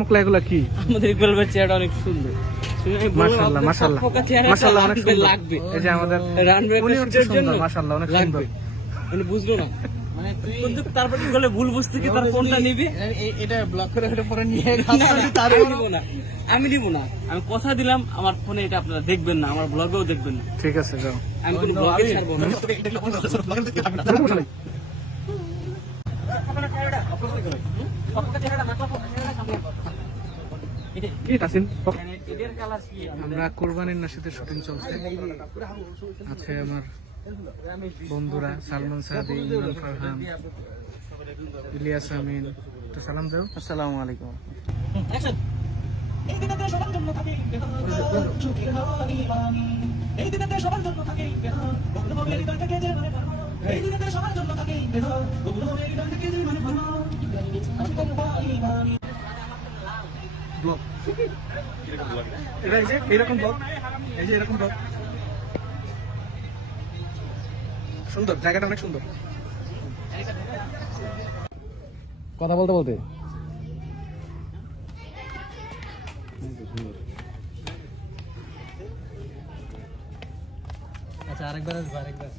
মুকলা এগুলা কি? আমাদের ইকবাল ভাইয়ের চেহারাটা অনেক সুন্দর। মাশাআল্লাহ মাশাআল্লাহ মাশাআল্লাহ অনেক সুন্দর লাগবে। এই যে আমাদের রানওয়ে উনি হচ্ছে শুটের জন্য সুন্দর মাশাআল্লাহ অনেক সুন্দর। মানে বুঝলো না মানে কিন্তু তারপর কি বলে ভুল বুঝতে কি তার ফোনটা নিবি এটা ব্লক করে ওটা পরে নিয়ে আমি নিব না আমি কথা দিলাম আমার ফোনে এটা আপনারা দেখবেন না আমার ব্লগেও দেখবেন না ঠিক আছে যাও। আমি কোনো ব্লগে ছাড়বো না কি তাসিন? এদের কালার কি আমরা কোরবানির নাশিদের শুটিং চলছে। আছে আমার বন্ধুরা সালমান সাদি, ইমরান ফারহান, ইলিয়াস আমিন। তো সালাম দাও। আসসালামু আলাইকুম। ব্লগ এটা এই যে এরকম ব্লগ, এই যে এরকম ব্লগ সুন্দর, জায়গাটা অনেক সুন্দর। কথা বলতে বলতে আচ্ছা আরেকবার আসবো আরেকবার